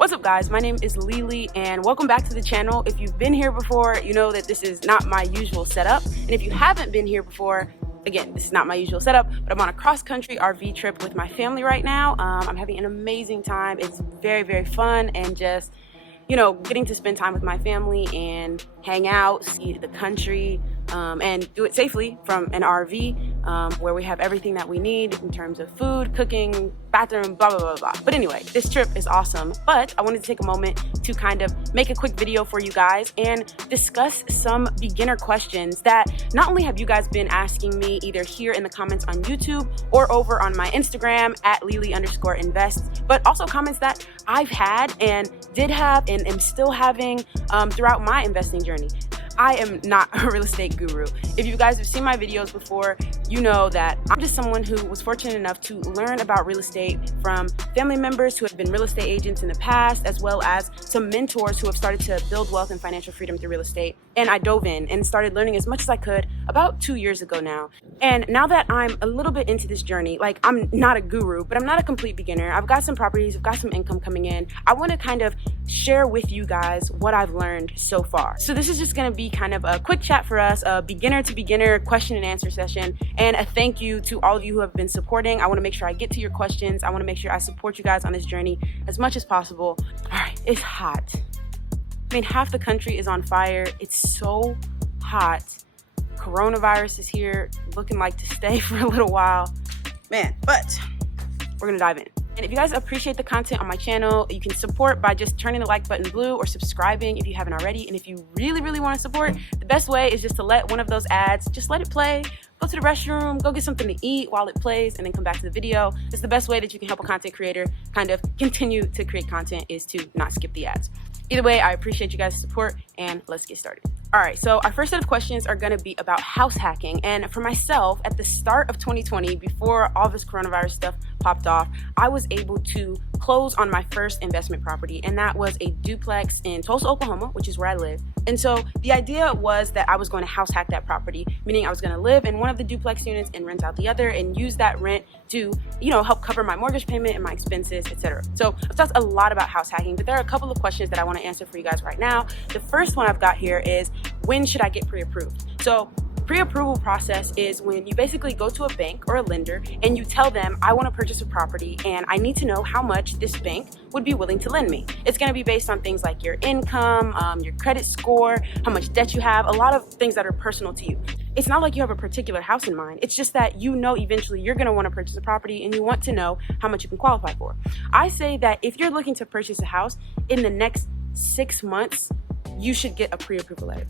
What's up guys, my name is Lili and welcome back to the channel. If you've been here before, you know that this is not my usual setup. And if you haven't been here before, again, this is not my usual setup, but I'm on a cross-country RV trip with my family right now. I'm having an amazing time. It's very, very fun and just, you know, getting to spend time with my family and hang out, see the country, and do it safely from an RV where we have everything that we need in terms of food, cooking, bathroom, blah, blah, blah, blah. But anyway, this trip is awesome. But I wanted to take a moment to kind of make a quick video for you guys and discuss some beginner questions that not only have you guys been asking me either here in the comments on YouTube or over on my Instagram at Lili_invest, but also comments that I've had and did have and am still having throughout my investing journey. I am not a real estate guru. If you guys have seen my videos before, you know that I'm just someone who was fortunate enough to learn about real estate from family members who have been real estate agents in the past, as well as some mentors who have started to build wealth and financial freedom through real estate. And I dove in and started learning as much as I could about 2 years ago now. And now that I'm a little bit into this journey, like I'm not a guru, but I'm not a complete beginner. I've got some properties, I've got some income coming in. I want to kind of share with you guys what I've learned so far. So this is just going to be kind of a quick chat for us, a beginner to beginner question and answer session, and a thank you to all of you who have been supporting. I want to make sure I get to your questions. I want to make sure I support you guys on this journey as much as possible. All right, it's hot. I mean, half the country is on fire. It's so hot. Coronavirus is here, looking like to stay for a little while. Man, but we're gonna dive in. And if you guys appreciate the content on my channel, you can support by just turning the like button blue or subscribing if you haven't already. And if you really, really want to support, the best way is just to let one of those ads, just let it play. Go to the restroom, go get something to eat while it plays, and then come back to the video. It's the best way that you can help a content creator kind of continue to create content, is to not skip the ads. Either way, I appreciate you guys' support, and let's get started. All right, so our first set of questions are gonna be about house hacking. And for myself, at the start of 2020, before all this coronavirus stuff popped off, I was able to close on my first investment property, and that was a duplex in Tulsa, Oklahoma, which is where I live. And so the idea was that I was going to house hack that property, meaning I was gonna live in one of the duplex units and rent out the other and use that rent to, you know, help cover my mortgage payment and my expenses, etc. So I've talked a lot about house hacking, but there are a couple of questions that I wanna answer for you guys right now. The first one I've got here is, when should I get pre-approved? So pre-approval process is when you basically go to a bank or a lender and you tell them, I want to purchase a property and I need to know how much this bank would be willing to lend me. It's going to be based on things like your income, your credit score, how much debt you have, a lot of things that are personal to you. It's not like you have a particular house in mind. It's just that you know eventually you're going to want to purchase a property and you want to know how much you can qualify for. I say that if you're looking to purchase a house in the next 6 months, you should get a pre-approval letter.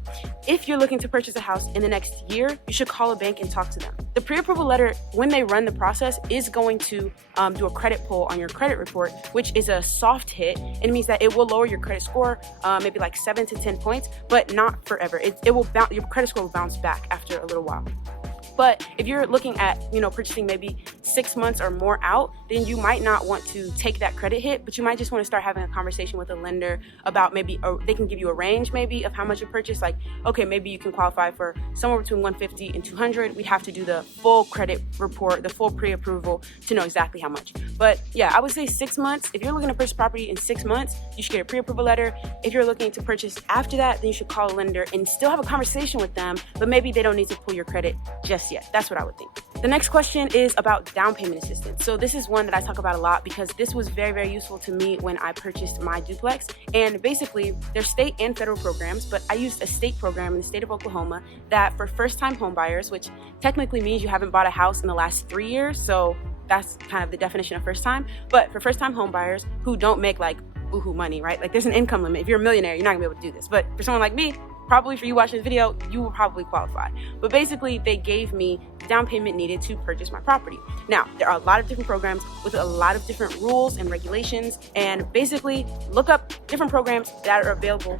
If you're looking to purchase a house in the next year, you should call a bank and talk to them. The pre-approval letter, when they run the process, is going to do a credit pull on your credit report, which is a soft hit. And it means that it will lower your credit score, maybe like 7 to 10 points, but not forever. Your credit score will bounce back after a little while. But if you're looking at, you know, purchasing maybe 6 months or more out, then you might not want to take that credit hit, but you might just want to start having a conversation with a lender about maybe, or they can give you a range maybe of how much you purchase. Like, okay, maybe you can qualify for somewhere between 150 and 200. We'd have to do the full credit report, the full pre-approval to know exactly how much. But yeah, I would say 6 months. If you're looking to purchase property in 6 months, you should get a pre-approval letter. If you're looking to purchase after that, then you should call a lender and still have a conversation with them, but maybe they don't need to pull your credit just yet. That's what I would think. The next question is about down payment assistance. So this is one that I talk about a lot because this was very, very useful to me when I purchased my duplex. And basically, there's state and federal programs, but I used a state program in the state of Oklahoma that for first-time home buyers, which technically means you haven't bought a house in the last 3 years. So that's kind of the definition of first time. But for first-time home buyers who don't make like woohoo money, right? Like there's an income limit. If you're a millionaire, you're not gonna be able to do this. But for someone like me, probably for you watching this video, you will probably qualify. But basically, they gave me the down payment needed to purchase my property. Now, there are a lot of different programs with a lot of different rules and regulations, and basically, look up different programs that are available.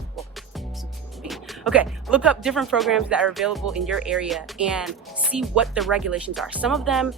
Look up different programs that are available in your area and see what the regulations are. Some of them,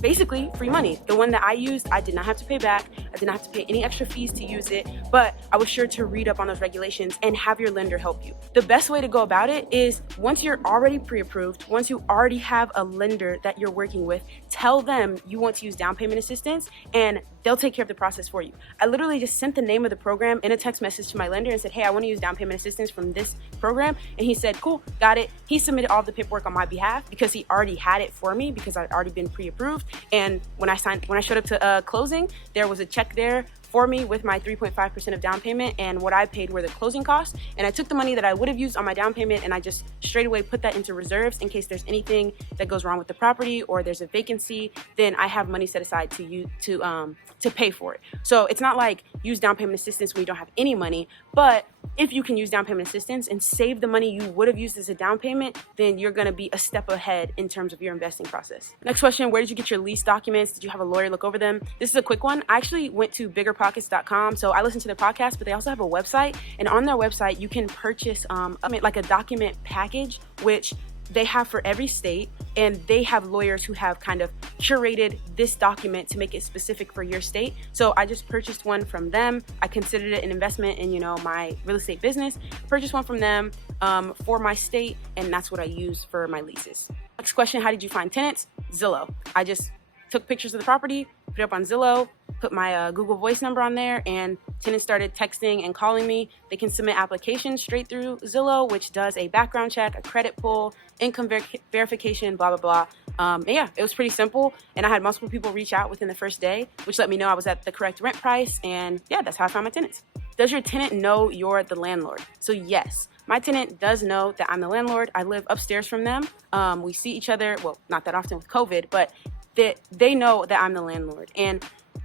basically free money. The one that I used, I did not have to pay back. I did not have to pay any extra fees to use it, but I was sure to read up on those regulations and have your lender help you. The best way to go about it is once you're already pre-approved, once you already have a lender that you're working with, tell them you want to use down payment assistance and they'll take care of the process for you. I literally just sent the name of the program in a text message to my lender and said, hey, I want to use down payment assistance from this program. And he said, cool, got it. He submitted all the paperwork on my behalf because he already had it for me because I'd already been pre-approved. And when I showed up to closing, there was a check there for me with my 3.5% of down payment, and what I paid were the closing costs. And I took the money that I would have used on my down payment and I just straight away put that into reserves in case there's anything that goes wrong with the property or there's a vacancy. Then I have money set aside to pay for it. So it's not like use down payment assistance when you don't have any money, but if you can use down payment assistance and save the money you would have used as a down payment, then you're going to be a step ahead in terms of your investing process. Next question, where did you get your lease documents? Did you have a lawyer look over them? This is a quick one. I actually went to biggerpockets.com. So I listened to their podcast, but they also have a website, and on their website, you can purchase like a document package, which they have for every state, and they have lawyers who have kind of curated this document to make it specific for your state. So I just purchased one from them. I considered it an investment in, my real estate business. Purchased one from them for my state, and that's what I use for my leases. Next question, how did you find tenants? Zillow. I just took pictures of the property, put it up on Zillow, put my Google Voice number on there, and tenants started texting and calling me. They can submit applications straight through Zillow, which does a background check, a credit pull, income verification, blah, blah, blah. And yeah, it was pretty simple. And I had multiple people reach out within the first day, which let me know I was at the correct rent price. And yeah, that's how I found my tenants. Does your tenant know you're the landlord? So yes, my tenant does know that I'm the landlord. I live upstairs from them. We see each other, well, not that often with COVID, but they know that I'm the landlord. And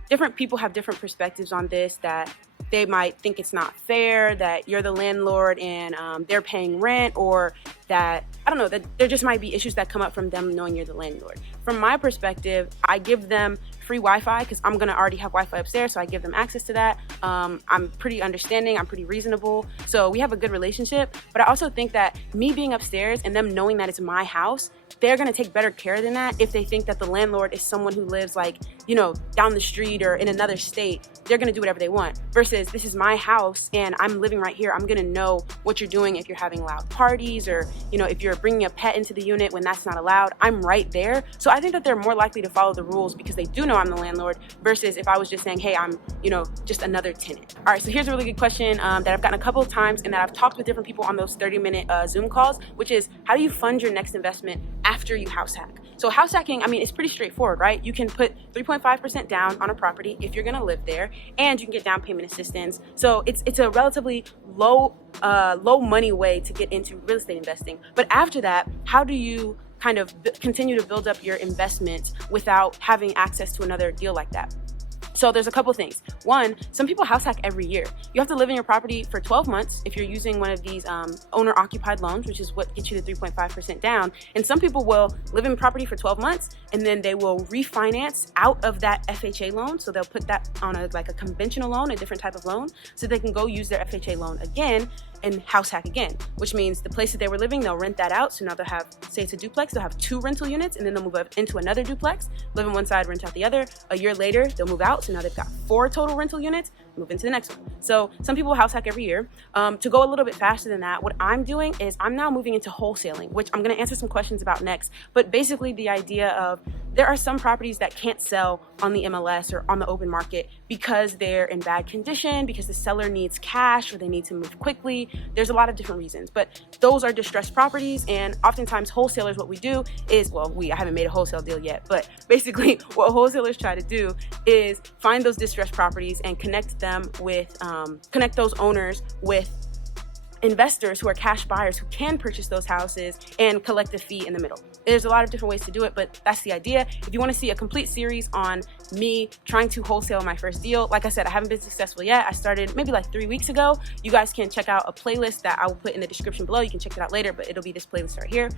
different people have different perspectives on this, that they might think it's not fair that you're the landlord and they're paying rent, or that, I don't know, that there just might be issues that come up from them knowing you're the landlord. From my perspective, I give them free Wi-Fi because I'm going to already have Wi-Fi upstairs, so I give them access to that. I'm pretty understanding, I'm pretty reasonable, so we have a good relationship. But I also think that me being upstairs and them knowing that it's my house, they're going to take better care than that. If they think that the landlord is someone who lives like, down the street or in another state, they're going to do whatever they want. Versus this is my house and I'm living right here. I'm going to know what you're doing if you're having loud parties, or, if you're bringing a pet into the unit when that's not allowed. I'm right there. So I think that they're more likely to follow the rules because they do know I'm the landlord, versus if I was just saying, hey, I'm, just another tenant. All right, so here's a really good question that I've gotten a couple of times and that I've talked with different people on those 30-minute Zoom calls, which is, how do you fund your next investment after you house hack? So house hacking, it's pretty straightforward, right? You can put 3.5% down on a property if you're gonna live there, and you can get down payment assistance. So it's a relatively low money way to get into real estate investing. But after that, how do you kind of continue to build up your investments without having access to another deal like that? So there's a couple things. One, some people house hack every year. You have to live in your property for 12 months if you're using one of these owner-occupied loans, which is what gets you the 3.5% down. And some people will live in property for 12 months and then they will refinance out of that FHA loan. So they'll put that on a conventional loan, a different type of loan, so they can go use their FHA loan again and house hack again, which means the place that they were living, they'll rent that out. So now they'll have, say it's a duplex, they'll have 2 rental units, and then they'll move up into another duplex, live on one side, rent out the other. A year later, they'll move out. So now they've got 4 total rental units, move into the next one. So some people house hack every year. To go a little bit faster than that, what I'm doing is I'm now moving into wholesaling, which I'm going to answer some questions about next. But basically the idea of, there are some properties that can't sell on the MLS or on the open market because they're in bad condition, because the seller needs cash or they need to move quickly. There's a lot of different reasons, but those are distressed properties. And oftentimes wholesalers, what we do is, I haven't made a wholesale deal yet, but basically what wholesalers try to do is find those distressed properties and connect those owners with investors who are cash buyers who can purchase those houses and collect a fee in the middle. There's a lot of different ways to do it, but that's the idea. If you want to see a complete series on me trying to wholesale my first deal, like I said, I haven't been successful yet. I started maybe 3 weeks ago. You guys can check out a playlist that I will put in the description below. You can check it out later, but it'll be this playlist right here.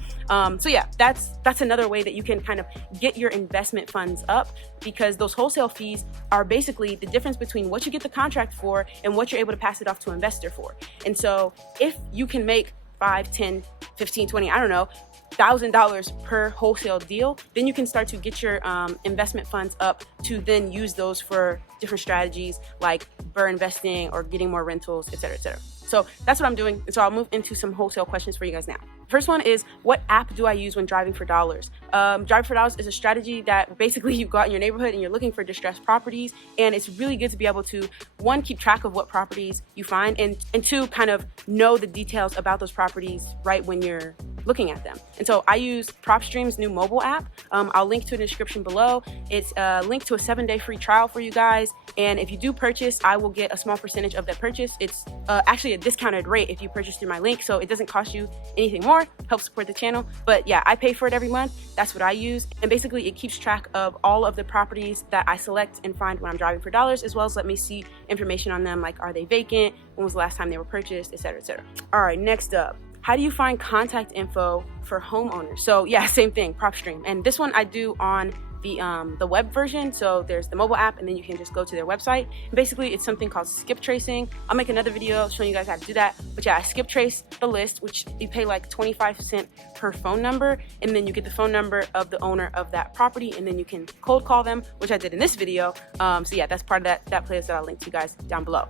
So yeah, that's another way that you can kind of get your investment funds up, because those wholesale fees are basically the difference between what you get the contract for and what you're able to pass it off to an investor for. And so if you can make 5, 10, 15, 20, I don't know, $1,000 per wholesale deal, then you can start to get your investment funds up to then use those for different strategies like BRRRR investing or getting more rentals, et cetera, et cetera. So that's what I'm doing. And so I'll move into some wholesale questions for you guys now. First one is, what app do I use when driving for dollars? Driving for dollars is a strategy that basically you go out in your neighborhood and you're looking for distressed properties. And it's really good to be able to, one, keep track of what properties you find, and two, kind of know the details about those properties right when you're looking at them. And so I use PropStream's new mobile app. I'll link to it in the description below. It's a link to a 7-day free trial for you guys. And if you do purchase, I will get a small percentage of that purchase. It's actually a discounted rate if you purchase through my link. So it doesn't cost you anything more, helps support the channel. But yeah, I pay for it every month. That's what I use. And basically it keeps track of all of the properties that I select and find when I'm driving for dollars, as well as let me see information on them, like are they vacant, when was the last time they were purchased, et cetera, et cetera. All right, next up. How do you find contact info for homeowners? So yeah, same thing, PropStream. And this one I do on the web version. So there's the mobile app, and then you can just go to their website. And basically it's something called skip tracing. I'll make another video showing you guys how to do that. But yeah, I skip trace the list, which you pay like 25 cents per phone number. And then you get the phone number of the owner of that property. And then you can cold call them, which I did in this video. So yeah, that's part of that playlist that I'll link to you guys down below.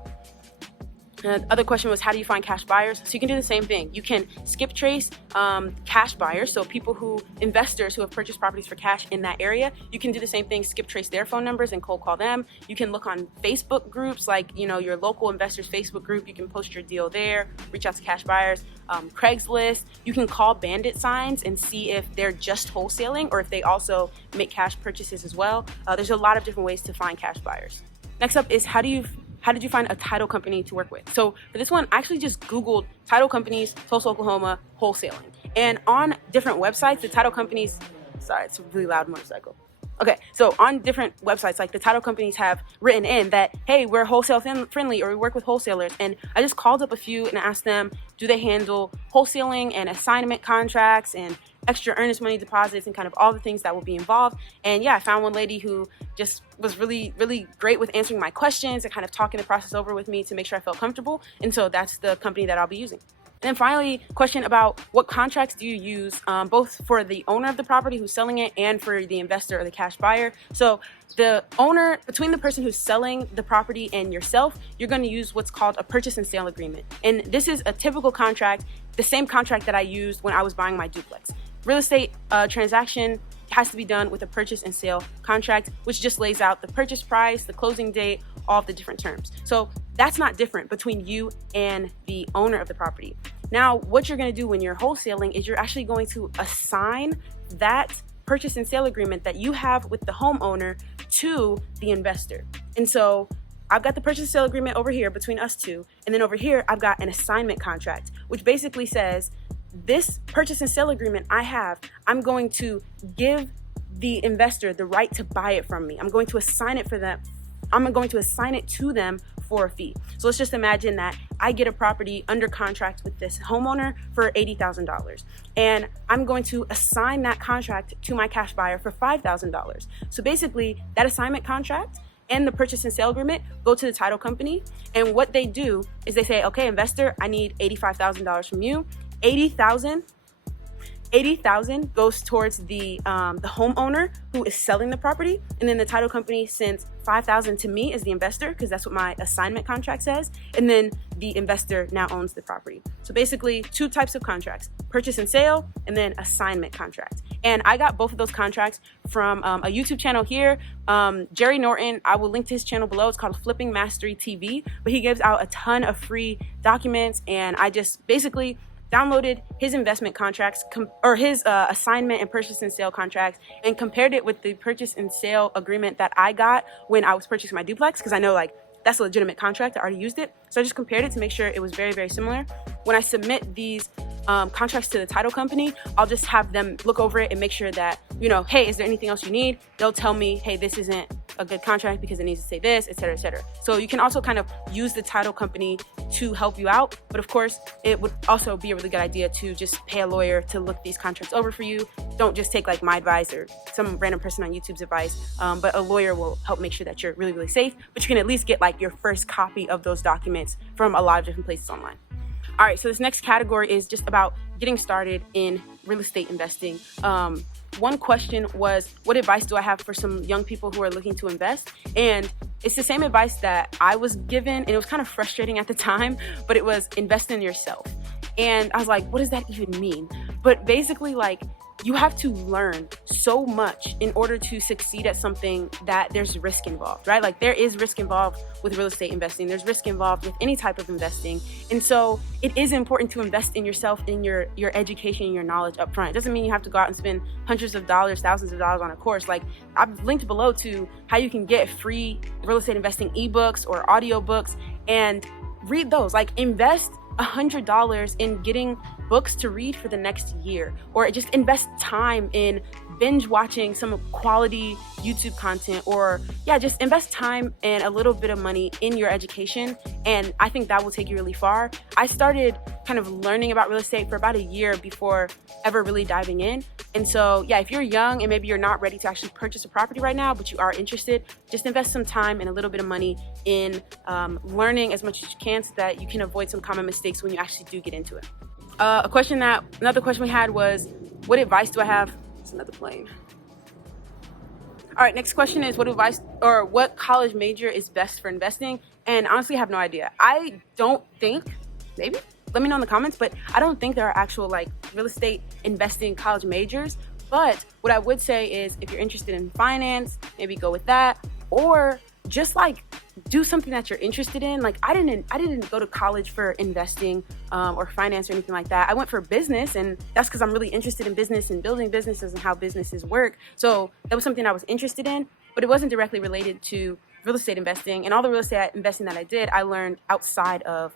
And the other question was, how do you find cash buyers? So you can do the same thing. You can skip trace cash buyers, so investors who have purchased properties for cash in that area. You can do the same thing, skip trace their phone numbers and cold call them. You can look on Facebook groups, like your local investors Facebook group. You can post your deal there, reach out to cash buyers. Craigslist. You can call bandit signs and see if they're just wholesaling or if they also make cash purchases as well. There's a lot of different ways to find cash buyers. Next up is, how did you find a title company to work with? So for this one, I actually just Googled title companies, Tulsa, Oklahoma, wholesaling. And on different websites, the title companies, sorry, it's a really loud motorcycle. Okay, so on different websites, like the title companies have written in that, hey, we're wholesale friendly, or we work with wholesalers. And I just called up a few and asked them, do they handle wholesaling and assignment contracts and extra earnest money deposits and kind of all the things that will be involved. And yeah, I found one lady who just was really, really great with answering my questions and kind of talking the process over with me to make sure I felt comfortable. And so that's the company that I'll be using. And then finally, question about what contracts do you use, both for the owner of the property who's selling it and for the investor or the cash buyer. So the owner, between the person who's selling the property and yourself, you're going to use what's called a purchase and sale agreement. And this is a typical contract, the same contract that I used when I was buying my duplex. Real estate transaction has to be done with a purchase and sale contract, which just lays out the purchase price, the closing date, all of the different terms. So that's not different between you and the owner of the property. Now, what you're going to do when you're wholesaling is you're actually going to assign that purchase and sale agreement that you have with the homeowner to the investor. And so I've got the purchase and sale agreement over here between us two. And then over here, I've got an assignment contract, which basically says, this purchase and sale agreement I have, I'm going to give the investor the right to buy it from me. I'm going to assign it for them. I'm going to assign it to them for a fee. So let's just imagine that I get a property under contract with this homeowner for $80,000. And I'm going to assign that contract to my cash buyer for $5,000. So basically that assignment contract and the purchase and sale agreement go to the title company. And what they do is they say, okay, investor, I need $85,000 from you. 80,000 goes towards the homeowner who is selling the property, and then the title company sends 5,000 to me as the investor, because that's what my assignment contract says, and then the investor now owns the property. So basically two types of contracts: purchase and sale, and then assignment contract. And I got both of those contracts from a YouTube channel here, Jerry Norton. I will link to his channel below. It's called Flipping Mastery TV, but he gives out a ton of free documents, and I just basically downloaded his investment contracts or his assignment and purchase and sale contracts and compared it with the purchase and sale agreement that I got when I was purchasing my duplex, because I know like that's a legitimate contract. I already used it. So I just compared it to make sure it was very, very similar. When I submit these contracts to the title company, I'll just have them look over it and make sure that, hey, is there anything else you need? They'll tell me, hey, this isn't a good contract because it needs to say this, et cetera, et cetera. So you can also kind of use the title company to help you out. But of course, it would also be a really good idea to just pay a lawyer to look these contracts over for you. Don't just take like my advice or some random person on YouTube's advice, but a lawyer will help make sure that you're really, really safe. But you can at least get like your first copy of those documents from a lot of different places online. All right, so this next category is just about getting started in real estate investing. One question was, what advice do I have for some young people who are looking to invest? And it's the same advice that I was given, and it was kind of frustrating at the time, but it was invest in yourself. And I was like, what does that even mean? But basically, like, you have to learn so much in order to succeed at something that there's risk involved, right? Like, there is risk involved with real estate investing. There's risk involved with any type of investing. And so it is important to invest in yourself, in your education and your knowledge up front. It doesn't mean you have to go out and spend hundreds of dollars, thousands of dollars on a course. Like, I've linked below to how you can get free real estate investing ebooks or audiobooks and read those. Like, invest $100 in getting books to read for the next year, or just invest time in binge watching some quality YouTube content, or just invest time and a little bit of money in your education. And I think that will take you really far. I started kind of learning about real estate for about a year before ever really diving in. And so, if you're young and maybe you're not ready to actually purchase a property right now, but you are interested, just invest some time and a little bit of money in learning as much as you can so that you can avoid some common mistakes when you actually do get into it. Another question we had was, what advice do I have? It's another plane. All right, next question is, what advice or what college major is best for investing? And honestly, I have no idea. I don't think, maybe, let me know in the comments, but I don't think there are actual like real estate investing college majors. But what I would say is, if you're interested in finance, maybe go with that, or just like do something that you're interested in. Like, I didn't go to college for investing or finance or anything like that. I went for business, and that's because I'm really interested in business and building businesses and how businesses work. So that was something I was interested in, but it wasn't directly related to real estate investing. And all the real estate investing that I did, I learned outside of,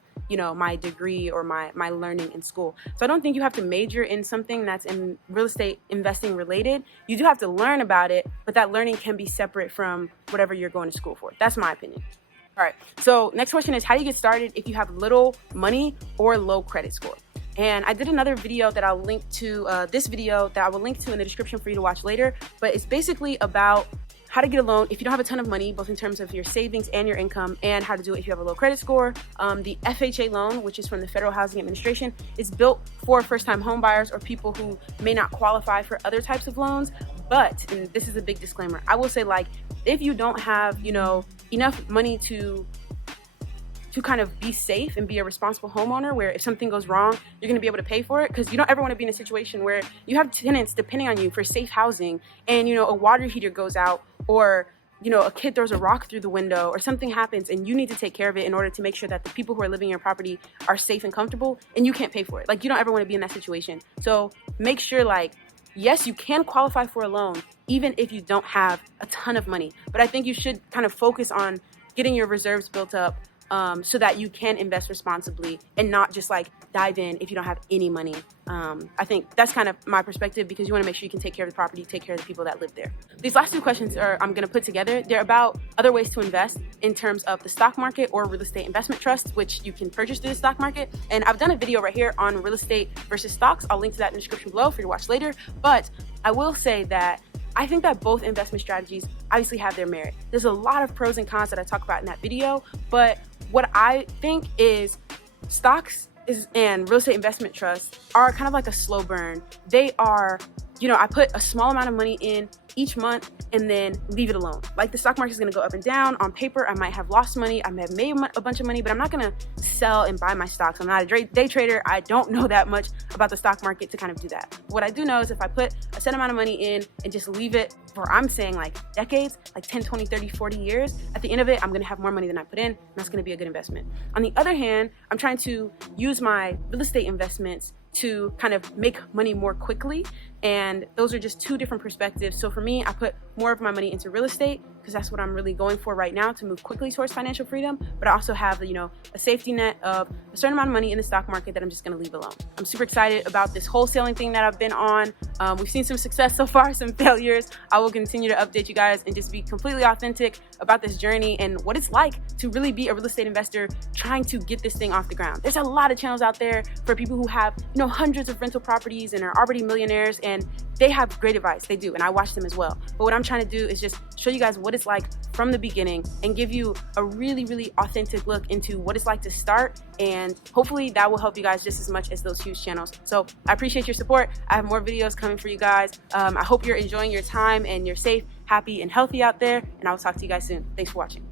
my degree or my learning in school. So I don't think you have to major in something that's in real estate investing related. You do have to learn about it, but that learning can be separate from whatever you're going to school for. That's my opinion. All right, so next question is, how do you get started if you have little money or low credit score? And I did another video that I'll link to, this video that I will link to in the description for you to watch later, but it's basically about how to get a loan if you don't have a ton of money, both in terms of your savings and your income, and how to do it if you have a low credit score. The FHA loan, which is from the Federal Housing Administration, is built for first-time home buyers or people who may not qualify for other types of loans. But, and this is a big disclaimer, I will say, like, if you don't have, enough money to kind of be safe and be a responsible homeowner, where if something goes wrong, you're going to be able to pay for it, because you don't ever want to be in a situation where you have tenants depending on you for safe housing, and a water heater goes out, or a kid throws a rock through the window, or something happens and you need to take care of it in order to make sure that the people who are living in your property are safe and comfortable, and you can't pay for it. Like, you don't ever want to be in that situation. So make sure, like, yes, you can qualify for a loan even if you don't have a ton of money, but I think you should kind of focus on getting your reserves built up so that you can invest responsibly and not just like dive in if you don't have any money. I think that's kind of my perspective, because you want to make sure you can take care of the property, take care of the people that live there. These last two questions I'm going to put together. They're about other ways to invest in terms of the stock market or real estate investment trust, which you can purchase through the stock market. And I've done a video right here on real estate versus stocks. I'll link to that in the description below for you to watch later. But I will say that I think that both investment strategies obviously have their merit. There's a lot of pros and cons that I talk about in that video, but what I think is stocks and real estate investment trusts are kind of like a slow burn. They are, I put a small amount of money in each month and then leave it alone. Like, the stock market is going to go up and down. On paper, I might have lost money. I may have made a bunch of money, but I'm not going to sell and buy my stocks. I'm not a day trader. I don't know that much about the stock market to kind of do that. What I do know is if I put a set amount of money in and just leave it for, I'm saying, like decades, like 10, 20, 30, 40 years, at the end of it, I'm going to have more money than I put in, and that's going to be a good investment. On the other hand, I'm trying to use my real estate investments to kind of make money more quickly, and those are just two different perspectives. So for me, I put more of my money into real estate because that's what I'm really going for right now, to move quickly towards financial freedom. But I also have, a safety net of a certain amount of money in the stock market that I'm just going to leave alone. I'm super excited about this wholesaling thing that I've been on. We've seen some success so far, some failures. I will continue to update you guys and just be completely authentic about this journey and what it's like to really be a real estate investor trying to get this thing off the ground. There's a lot of channels out there for people who have, hundreds of rental properties and are already millionaires, and and they have great advice. They do, and I watch them as well. But what I'm trying to do is just show you guys what it's like from the beginning and give you a really, really authentic look into what it's like to start, and hopefully that will help you guys just as much as those huge channels. So I appreciate your support. I have more videos coming for you guys. I hope you're enjoying your time and you're safe, happy, and healthy out there, and I'll talk to you guys soon. Thanks for watching.